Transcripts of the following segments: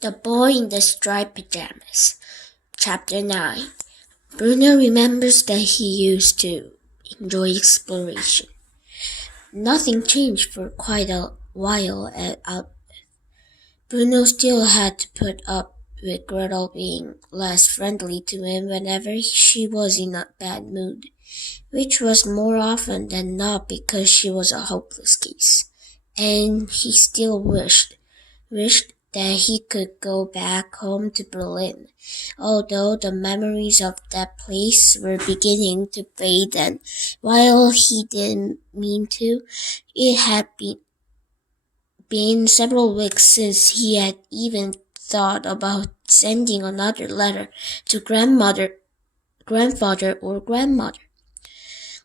The Boy in the Striped Pajamas. Chapter 9. Bruno remembers that he used to enjoy exploration. Nothing changed for quite a while out. Bruno still had to put up with Gretel being less friendly to him whenever she was in a bad mood, which was more often than not because she was a hopeless case. And he still wished that he could go back home to Berlin, although the memories of that place were beginning to fade, and while he didn't mean to, it had been several weeks since he had even thought about sending another letter to grandfather or grandmother,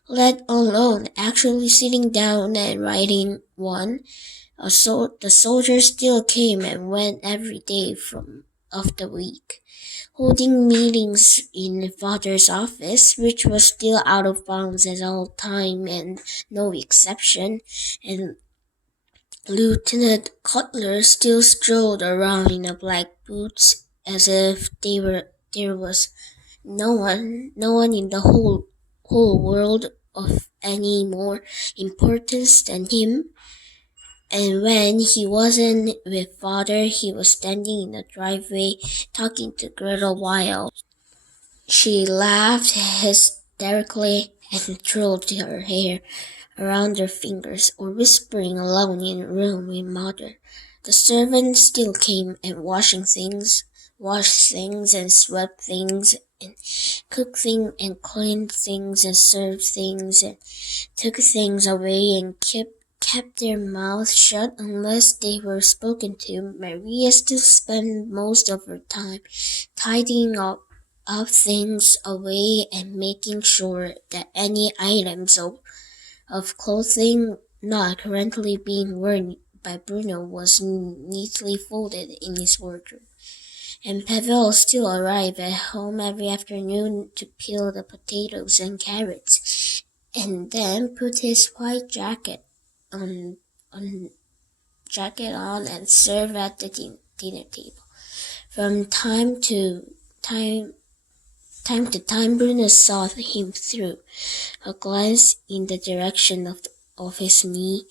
let alone actually sitting down and writing one. The soldiers still came and went every day of the week, holding meetings in father's office, which was still out of bounds at all time and no exception, and Lieutenant Cutler still strolled around in a black boots as if there was no one in the whole world of any more importance than him. And when he wasn't with father, he was standing in the driveway talking to Gretel while she laughed hysterically and twirled her hair around her fingers, or whispering alone in a room with mother. The servants still came and washed things and swept things and cooked things and cleaned things and served things and took things away and kept their mouths shut unless they were spoken to. Maria still spent most of her time tidying up things away and making sure that any items of clothing not currently being worn by Bruno was neatly folded in his wardrobe. And Pavel still arrived at home every afternoon to peel the potatoes and carrots, and then put his white jacket on and serve at the dinner table. From time to time, Bruno saw him through a glance in the direction of his knee,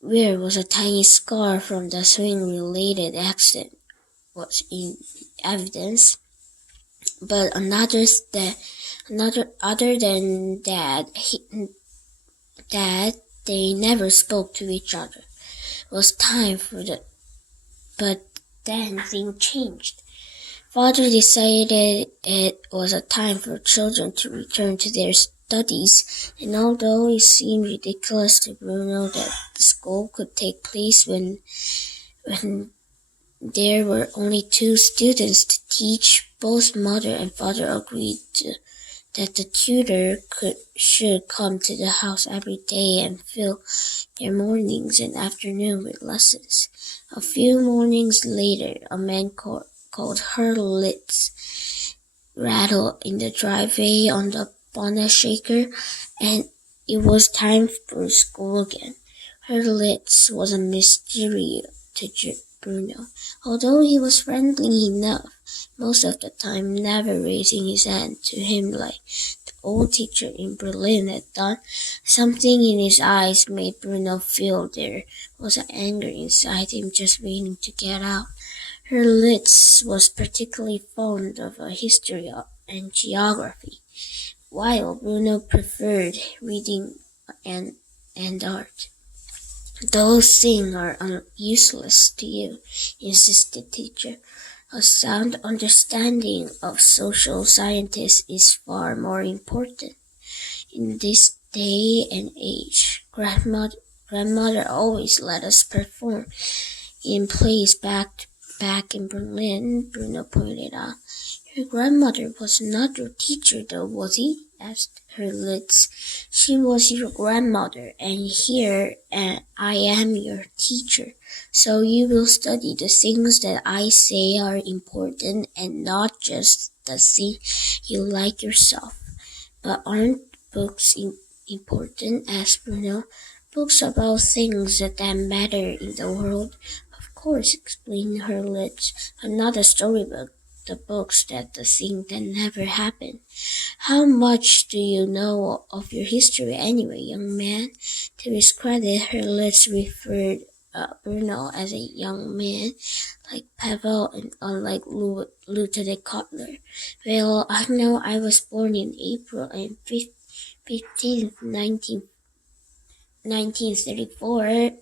where was a tiny scar from the swing-related accident was in evidence. But other than that, they never spoke to each other. It was time but then things changed. Father decided it was a time for children to return to their studies, and although it seemed ridiculous to Bruno that the school could take place when there were only 2 students to teach, both mother and father agreed that the tutor should come to the house every day and fill their mornings and afternoons with lessons. A few mornings later, a man called Hurlitz rattled in the driveway on the bonnet shaker, and it was time for school again. Hurlitz was a mystery to Bruno, although he was friendly enough most of the time, never raising his hand to him like the old teacher in Berlin had done. Something in his eyes made Bruno feel there was an anger inside him just waiting to get out. Hurlitz was particularly fond of history and geography, while Bruno preferred reading and art. "Those things are useless to you," insisted teacher. "A sound understanding of social sciences is far more important. In this day and age, grandmother always let us perform in plays back in Berlin," Bruno pointed out. "Your grandmother was not your teacher, though, was he?" asked Hurlitz. "She was your grandmother, and here I am your teacher. So you will study the things that I say are important and not just the things you like yourself." "But aren't books important?" asked Bruno. "Books about things that matter in the world? Of course, explained her lips. Another storybook. The books that the thing that never happened. How much do you know of your history anyway, young man? To his credit, her lips referred Bruno as a young man, like Pavel and unlike Lieutenant Cutler. Well, I know I was born in April 15th, 1934,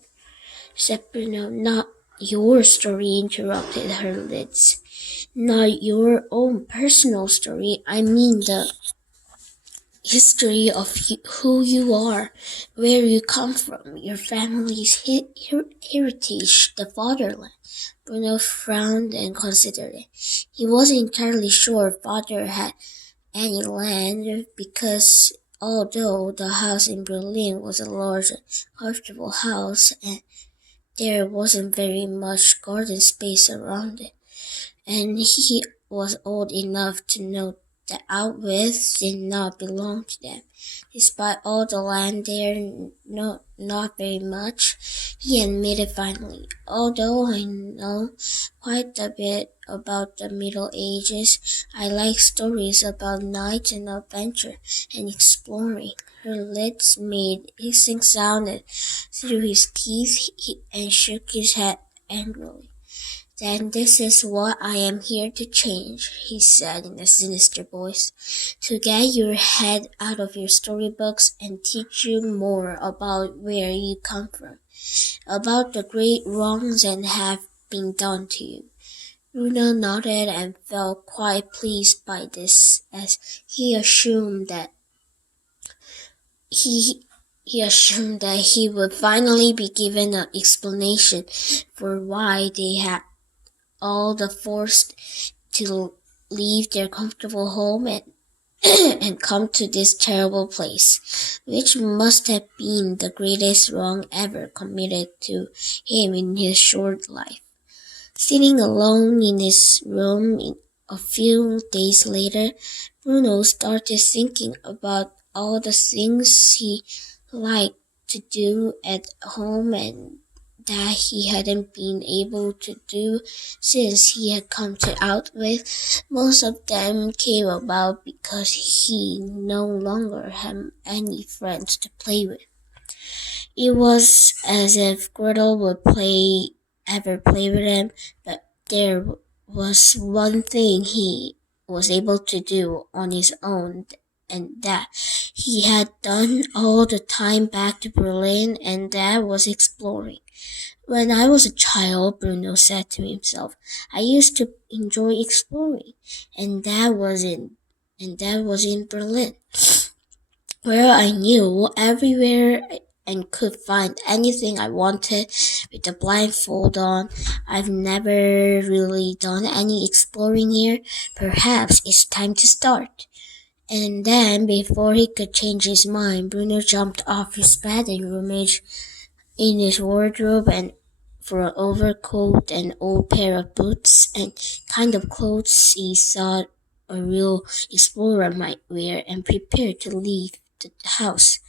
said Bruno. Not your story, interrupted her lips. Not your own personal story. I mean the history of who you are, where you come from, your family's heritage, the fatherland. Bruno frowned and considered it. He wasn't entirely sure father had any land because although the house in Berlin was a large and comfortable house and there wasn't very much garden space around it, and he was old enough to know that outwith did not belong to them. Despite all the land there, not very much, he admitted finally. Although I know quite a bit about the Middle Ages, I like stories about knights and adventure and exploring. Her lips made hissing sound through his teeth and shook his head angrily. Then this is what I am here to change, he said in a sinister voice, to get your head out of your storybooks and teach you more about where you come from, about the great wrongs that have been done to you. Bruno nodded and felt quite pleased by this, as he assumed that he would finally be given an explanation for why they had all the forced to leave their comfortable home and come to this terrible place, which must have been the greatest wrong ever committed to him in his short life. Sitting alone in his room a few days later, Bruno started thinking about all the things he liked to do at home and that he hadn't been able to do since he had come to Outwith. Most of them came about because he no longer had any friends to play with. It was as if Gretel would ever play with him, but there was one thing he was able to do on his own, and that he had done all the time back to Berlin, and that was exploring. When I was a child, Bruno said to himself, I used to enjoy exploring, and that was in Berlin, where I knew everywhere and could find anything I wanted with the blindfold on. I've never really done any exploring here. Perhaps it's time to start. And then, before he could change his mind, Bruno jumped off his bed and rummaged in his wardrobe and for an overcoat, an old pair of boots, and kind of clothes he thought a real explorer might wear, and prepared to leave the house.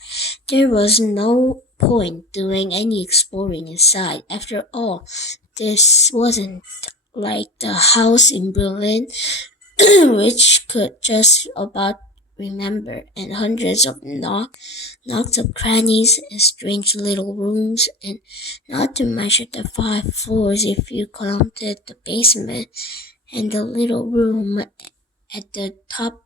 There was no point doing any exploring inside. After all, this wasn't like the house in Berlin, which could just about remember, and hundreds of knocks of crannies and strange little rooms, and not to mention the 5 floors if you counted the basement and the little room at the top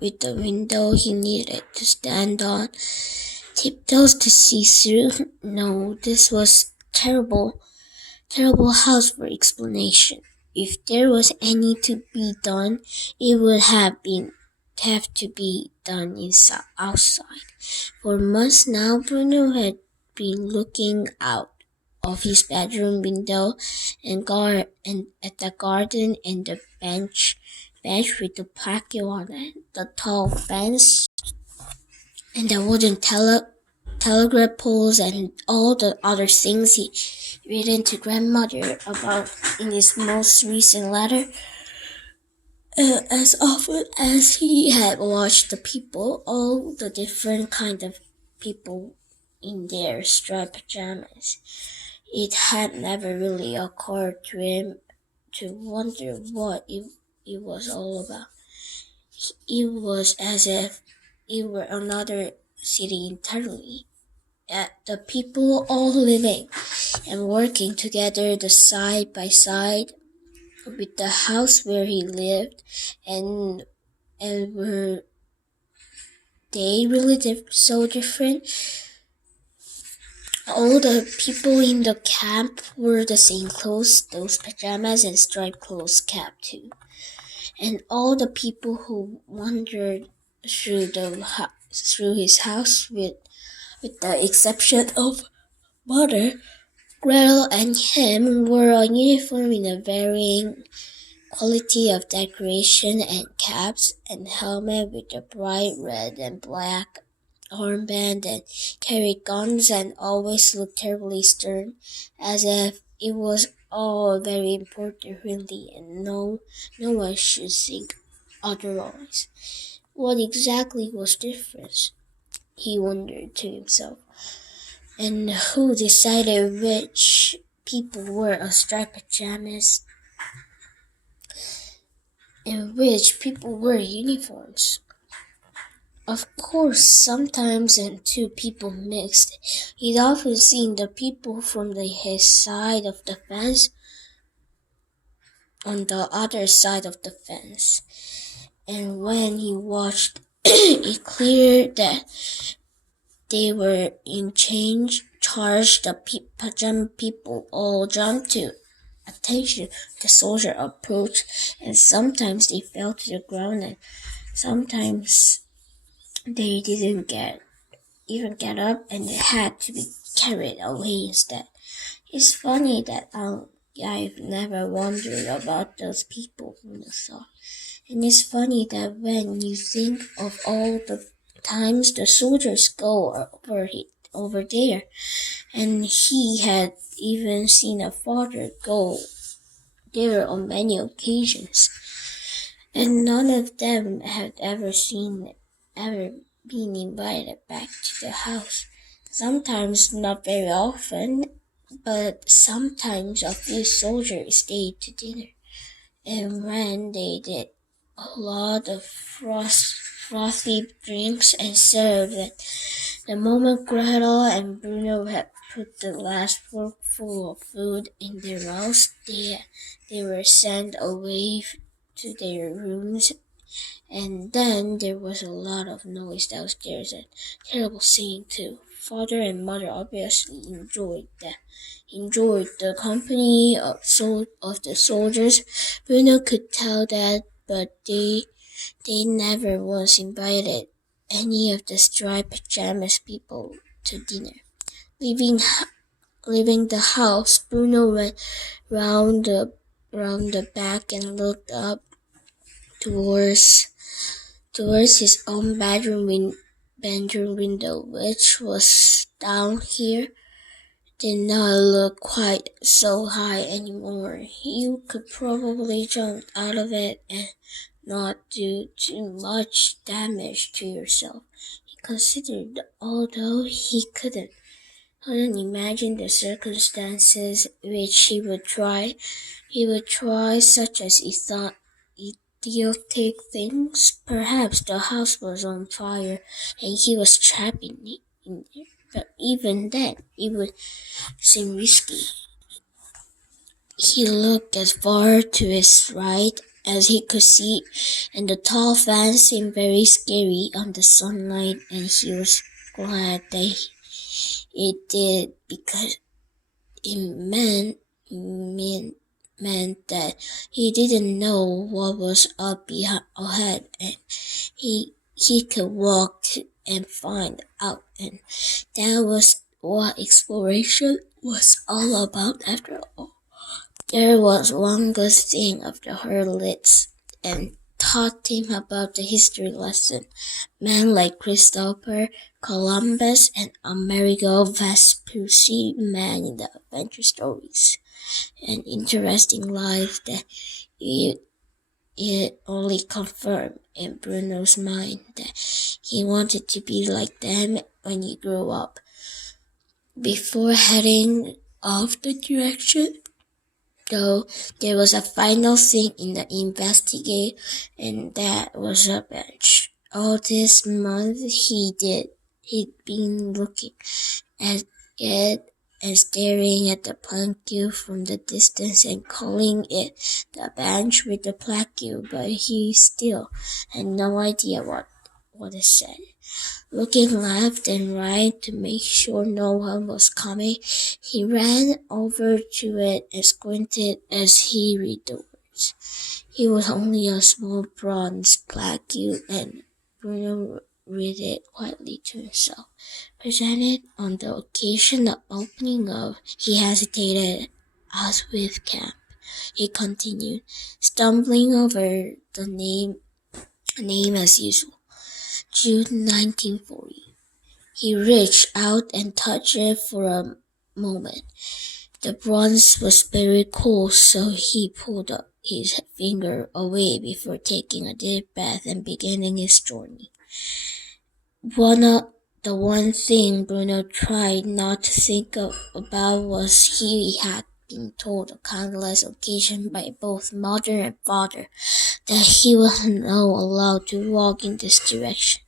with the window he needed to stand on tiptoes to see through. No, this was terrible house for explanation. If there was any to be done, it would have to be done outside. For months now, Bruno had been looking out of his bedroom window and at the garden and the bench with the patio on it, the tall fence, and the wooden telegraph poles, and all the other things he written to grandmother about in his most recent letter. As often as he had watched the people, all the different kind of people in their striped pajamas, It had never really occurred to him to wonder what it was all about. It was as if it were another city entirely. The people all living and working together the side by side with the house where he lived, and were they really so different? All the people in the camp wore the same clothes, those pajamas and striped clothes cap too. And all the people who wandered through his house, with the exception of Mother, Gretel and him, wore a uniform in a varying quality of decoration, and caps and helmet with a bright red and black armband, and carried guns, and always looked terribly stern, as if it was all very important really, and no one should think otherwise. What exactly was different? He wondered to himself. And who decided which people wore a striped pajamas and which people wore uniforms? Of course, sometimes the two people mixed. He'd often seen the people from his side of the fence on the other side of the fence. And when he watched, it clear that they were in charge. The pajama people all jumped to attention. The soldier approached, and sometimes they fell to the ground, and sometimes they didn't even get up, and they had to be carried away instead. It's funny that I've never wondered about those people from the south. And it's funny that when you think of all the times the soldiers go over there, and he had even seen a father go there on many occasions, and none of them had ever been invited back to the house. Sometimes, not very often, but sometimes a few soldiers stayed to dinner, and when they did, a lot of frothy drinks and served it. The moment Gretel and Bruno had put the last forkful of food in their mouths, they were sent away to their rooms. And then there was a lot of noise downstairs and terrible singing too. Father and Mother obviously enjoyed the company of the soldiers. Bruno could tell that, but they never once invited any of the striped pajamas people to dinner. Leaving the house, Bruno went round the back and looked up towards his own bedroom window, which was down here. Did not look quite so high anymore. You could probably jump out of it and not do too much damage to yourself. He considered, although he couldn't imagine the circumstances which he would try. He would try, such as he thought, idiotic things. Perhaps the house was on fire and he was trapped in there. But even then, it would seem risky. He looked as far to his right as he could see, and the tall fence seemed very scary on the sunlight, and he was glad that it did, because it meant that he didn't know what was up ahead, and he could walk and find out, and that was what exploration was all about after all. There was one good thing after her lips, and taught him about the history lesson. Men like Christopher Columbus and Amerigo Vespucci, men in the adventure stories. An interesting life that it only confirmed in Bruno's mind that he wanted to be like them when he grew up. Before heading of the direction. Though there was a final thing in the investigate, and that was a bench. All this month he'd been looking at it and staring at the plaque from the distance and calling it the bench with the plaque, but he still had no idea what it said. Looking left and right to make sure no one was coming, he ran over to it and squinted as he read the words. It was only a small bronze plaque, and Bruno read it quietly to himself. Presented on the occasion of opening of, he hesitated, as with camp. He continued, stumbling over the name as usual. June 1940. He reached out and touched it for a moment. The bronze was very cold, so he pulled up his finger away before taking a deep breath and beginning his journey. The one thing Bruno tried not to think about was he had been told on countless occasions by both mother and father that he was not allowed to walk in this direction,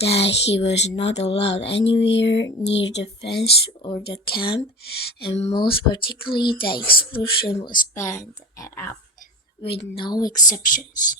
that he was not allowed anywhere near the fence or the camp, and most particularly that exclusion was banned at Outlet, with no exceptions.